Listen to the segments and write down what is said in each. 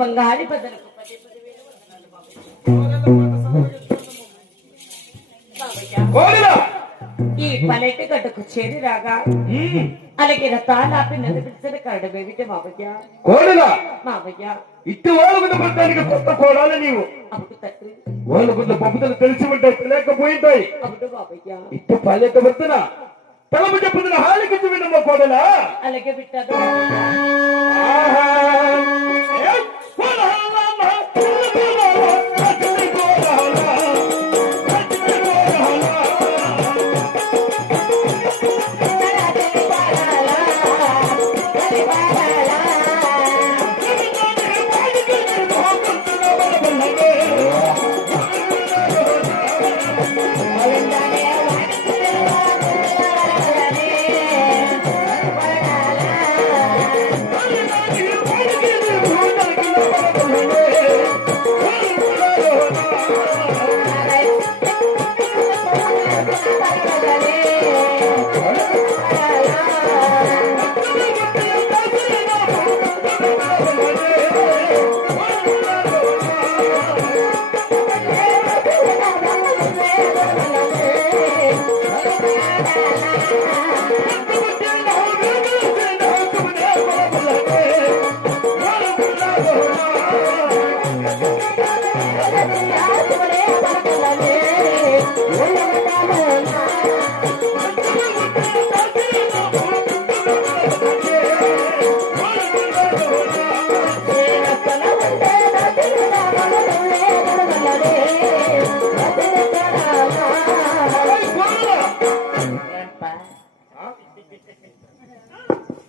బంగారు బదులకు పదే పదే వేలు వందనాలు బాబయ్య. బాబయ్య, కోడలా ఈ పల్లెటి గడ్డకు చేరి రాగా అలాగే రథాలాపి నన్ను పిలిచిన కరడు బేబిటే మావయ్య. కోడలా మావయ్య. ఇట్టి వాళ్ళకున్న పడటానికి కొత్త కోడాలి నీవు. వాళ్ళకున్న తెలిసి ఉంటాయి తెలియకపోయింటాయి. ఇట్టు పాలేక వస్తున్నా తలము చెప్పుతున్న హాలికి విన్నమ్మ కోడలా. అలాగే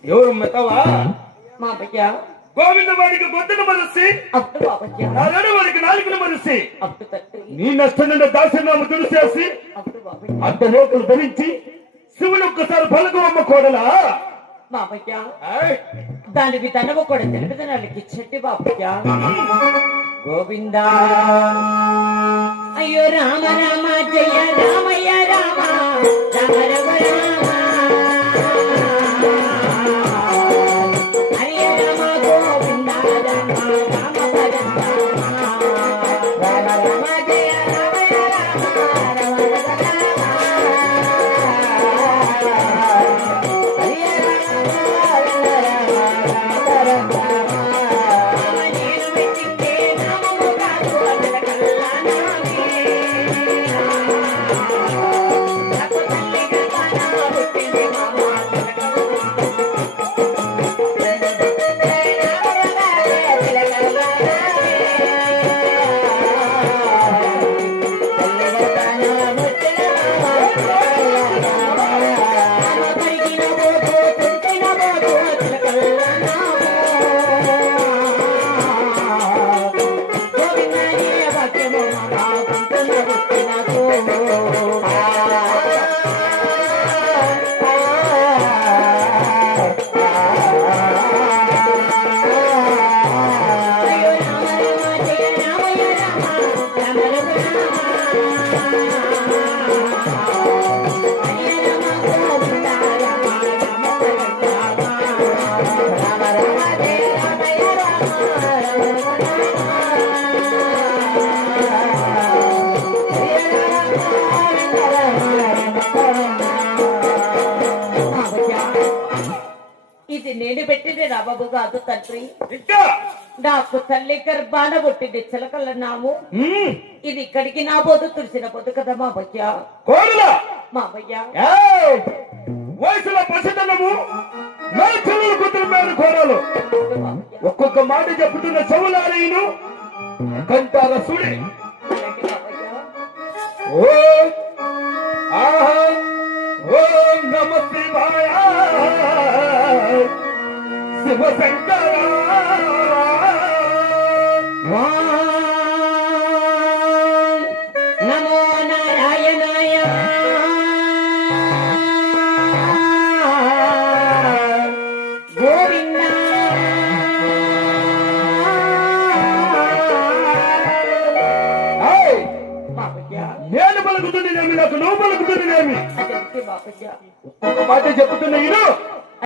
ఎవరు మెత్తవా? మా గోవింద వాడికి గొడ్డను మరసి నారాయణ వాడికి నాలుగును మరసి తండ్రి నీ నష్టం నుండి దాసనామ బాబయ్య అడ్డ రేకులు ధరించి శివుని ఒక్కసారి పలుకు అమ్మ కోడలా. మావయ్య ఆయ్. దాని విధానము కూడా తెలివిదనాలకి చెట్టి బాబయ్య గోవింద. అయ్యో రామ రామ జయ రామయ్య రామ రామ రఘు రామ. పెట్టింది రాబాబు కాదు తండ్రి. నాకు తల్లి గర్భాన పుట్టింది చిలకల నాము. ఇది ఇక్కడికి నా బోధు తుడిసిన బొద్దు కదా! వయసులో నా చెవులు కూతురు కోరాలు మావయ్య. ఒక్కొక్క మాట చెప్పుతున్న చెవులారీను కంటార సుడి. ఓ! ఆహా! ఓం నమ శివ శంకర ఓం నమో నారాయణాయ. గోవింద. నేను పలుకుతున్నదేమి నాకు నువ్వు మావయ్య ఒక్కొక్క మాట చెప్పుతున్న ఇను